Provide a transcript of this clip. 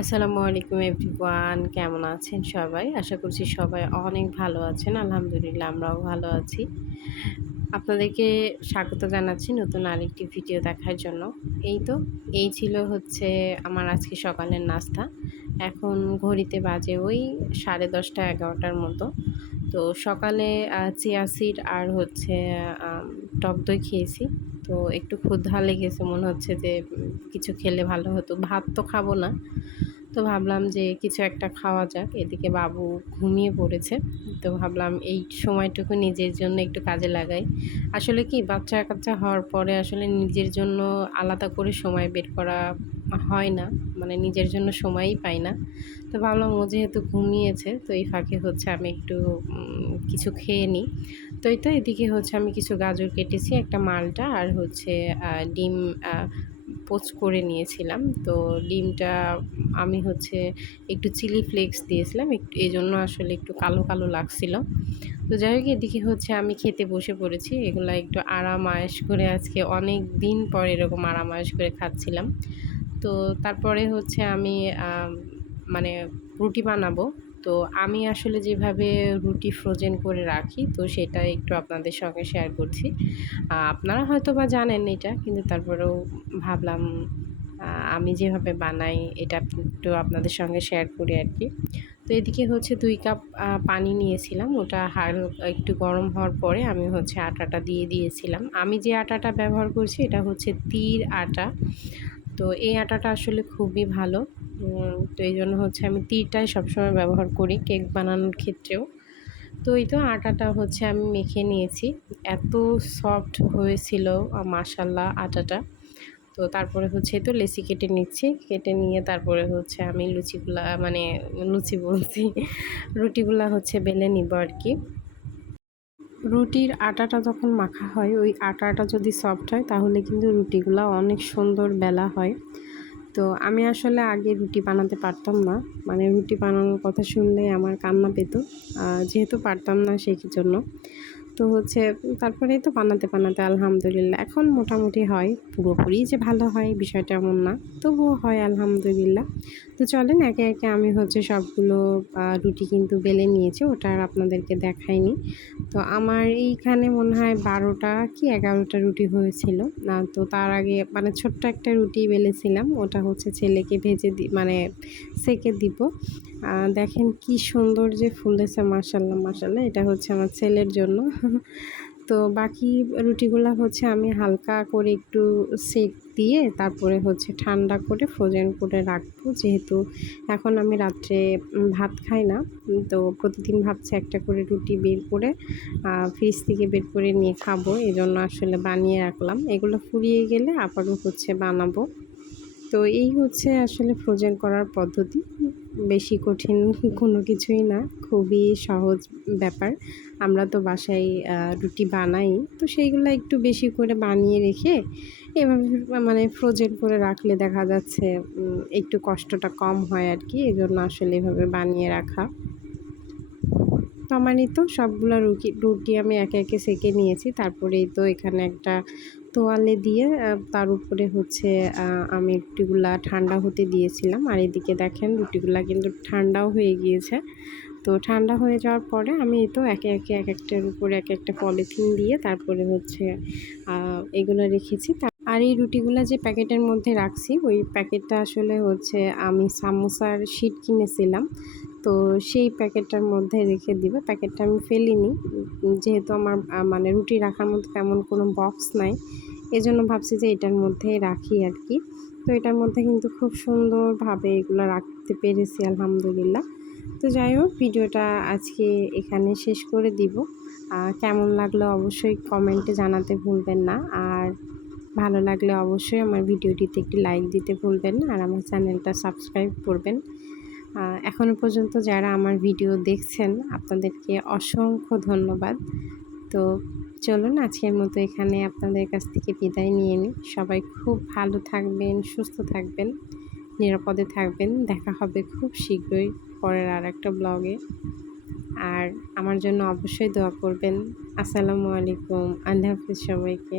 আসসালামু আলাইকুম এভরিওয়ান, কেমন আছেন সবাই? আশা করছি সবাই অনেক ভালো আছেন। আলহামদুলিল্লাহ আমরাও ভালো আছি। আপনাদেরকে স্বাগত জানাচ্ছি নতুন আরেকটি ভিডিও দেখার জন্য। এই ছিল হচ্ছে আমার আজকে সকালের নাস্তা। এখন ঘড়িতে বাজে ওই 10:30 11টার মতো। তো সকালে চিয়া সিড আর হচ্ছে টক দই খেয়েছি। তো একটু ক্ষুধা লেগেছে, মনে হচ্ছে যে কিছু খেলে ভালো হতো। ভাত তো খাবো না। তো ভাবলাম যে কিছু একটা খাওয়া যাক। এদিকে বাবু ঘুমিয়ে পড়েছে। তো ভাবলাম এই সময়টুকু নিজের জন্য একটু কাজে লাগাই। আসলে কি বাচ্চা-কাচ্চা হওয়ার পরে আসলে নিজের জন্য আলাদা করে সময় বের করা হয় না। মানে নিজের জন্য সময়ই পাই না। তো ভাবলাম ও যেহেতু ঘুমিয়েছে, তো এই ফাঁকে হচ্ছে আমি একটু কিছু খেয়ে নিই। তো এদিকে হচ্ছে আমি কিছু গাজর কেটেছি, একটা মাল্টা আর হচ্ছে ডিম আ পোচ করে নিয়েছিলাম। তো ডিমটা আমি হচ্ছে একটু চিলি ফ্লেক্স দিয়েছিলাম। এজন্য আসলে একটু কালো, কালো লাগছিল। তো যাই হোক, এদিকে হচ্ছে আমি খেতে বসে পড়েছি। এগুলা একটু আরাম-আয়েশ করে আজকে অনেক দিন পর এরকম আরাম-আয়েশ করে খাচ্ছিলাম। তো তারপরে হচ্ছে আমি মানে রুটি বানাবো। তো আমি আসলে যেভাবে রুটি ফ্রোজেন করে রাখি, তো সেটা একটু আপনাদের সঙ্গে শেয়ার করছি। আপনারা হয়তোবা জানেন এটা, কিন্তু তারপরেও ভাবলাম আমি যেভাবে বানাই এটা একটু আপনাদের সঙ্গে শেয়ার করি আরকি। তো এদিকে হচ্ছে ২ কাপ পানি নিয়েছিলাম। ওটা একটু গরম হওয়ার পরে আমি হচ্ছে আটাটা দিয়ে দিয়েছিলাম। আমি যে আটাটা ব্যবহার করছি এটা হচ্ছে তির আটা। তো এই আটাটা আসলে খুবই ভালো। তো এইজন্য হচ্ছে আমি তিরটাই সবসময় ব্যবহার করি কেক বানানোর ক্ষেত্রেও। তো এই তো আটাটা হচ্ছে আমি মেখে নিয়েছি। এত সফট হয়েছিল মাশাআল্লাহ আটাটা। তো তারপরে হচ্ছে এই তো লেচি কেটে নিচ্ছি। কেটে নিয়ে তারপরে হচ্ছে আমি লুচিগুলা মানে লুচি বলছি, রুটিগুলা হচ্ছে বেলে নিবো আরকি। রুটির আটাটা যখন মাখা হয়, ওই আটাটা যদি সফট হয় তাহলে কিন্তু রুটিগুলা অনেক সুন্দর বেলা হয়। তো আমি আসলে আগে রুটি বানাতে পারতাম না। মানে রুটি বানানোর কথা শুনলেই আমার কান্না পেত। যেহেতু পারতাম না সেজন্য। তো হচ্ছে তারপরেই তো বানাতে আলহামদুলিল্লাহ এখন মোটামুটি হয়। পুরোপুরি যে ভালো হয় বিষয়টা এমন না। তবুও হয় আলহামদুলিল্লাহ। তো চলেন একে, একে আমি হচ্ছে সবগুলো রুটি কিন্তু বেলে নিয়েছি। ওটা আর আপনাদেরকে দেখাইনি। তো আমার এইখানে মনে হয় ১২টা কি ১১টা রুটি হয়েছিল। তো তার আগে মানে ছোট্ট একটা রুটি বেলেছিলাম। ওটা হচ্ছে ছেলেকে ভেজে মানে সেঁকে দিব। দেখেন কি সুন্দর যে ফুলেছে মাশাআল্লাহ, মাশাআল্লাহ। এটা হচ্ছে আমার ছেলের জন্য। তো বাকি রুটিগুলা হচ্ছে আমি হালকা করে একটু সেঁক দিয়ে তারপরে হচ্ছে ঠান্ডা করে ফ্রোজেন করে রাখবো। যেহেতু এখন আমি রাত্রে ভাত খাই না। তো প্রতিদিন ভাবছি একটা করে রুটি বের করে ফ্রিজ থেকে বের করে নিয়ে খাবো। এজন্য আসলে বানিয়ে রাখলাম। এগুলো ফুরিয়ে গেলে আবারও হচ্ছে বানাবো। তো এই হচ্ছে আসলে ফ্রোজেন করার পদ্ধতি। বেশি কঠিন কোনো কিছুই না। খুবই সহজ ব্যাপার। আমরা তো বাসায় রুটি বানাই। তো সেইগুলো একটু বেশি করে বানিয়ে রেখে এভাবে মানে ফ্রোজেন করে রাখলে দেখা যাচ্ছে একটু কষ্টটা কম হয় আরকি। এজন্য আসলে এভাবে বানিয়ে রাখা। তো আমার এই তো সবগুলা রুটি আমি একে, একে সেঁকে নিয়েছি। তারপরেই তো এখানে একটা তোয়ালে দিয়ে তার উপরে হচ্ছে আমি রুটিগুলা ঠান্ডা হতে দিয়েছিলাম। আর এদিকে দেখেন রুটিগুলা কিন্তু ঠান্ডাও হয়ে গিয়েছে। তো ঠান্ডা হয়ে যাওয়ার পরে আমি এই তো একে, একে একেকটার উপরে একেকটা পলিথিন দিয়ে তারপরে হচ্ছে এগুলো রেখেছি। আর এই রুটিগুলা যে প্যাকেটের মধ্যে রাখছি, ওই প্যাকেটটা আসলে হচ্ছে আমি সামোসার শিট কিনেছিলাম। তো সেই প্যাকেটটার মধ্যে রেখে দিব। প্যাকেটটা আমি ফেলিনি। যেহেতু আমার মানে রুটি রাখার মতো তেমন কোনো বক্স নাই। এজন্য ভাবছি যে এটার মধ্যেই রাখি আরকি। তো এটার মধ্যে কিন্তু খুব সুন্দরভাবে এগুলা রাখতে পেরেছি আলহামদুলিল্লাহ। তো যাই হোক, ভিডিওটা আজকে এখানে শেষ করে দিব। কেমন লাগলো অবশ্যই কমেন্টে জানাতে ভুলবেন না। আর ভালো লাগলে অবশ্যই আমার ভিডিওটিতে একটি লাইক দিতে ভুলবেন না। আর আমার চ্যানেলটা সাবস্ক্রাইব করবেন। এখনও পর্যন্ত যারা আমার ভিডিও দেখছেন আপনাদেরকে অসংখ্য ধন্যবাদ। তো চলুন আজকের মতো এখানে আপনাদের কাছ থেকে বিদায় নিয়ে নিই। সবাই খুব ভালো থাকবেন, সুস্থ থাকবেন, নিরাপদে থাকবেন। দেখা হবে খুব শীঘ্রই পরের আরেকটা ব্লগে। আর আমার জন্য অবশ্যই দোয়া করবেন। আসসালামু আলাইকুম। আল্লাহ হাফেজ সবাইকে।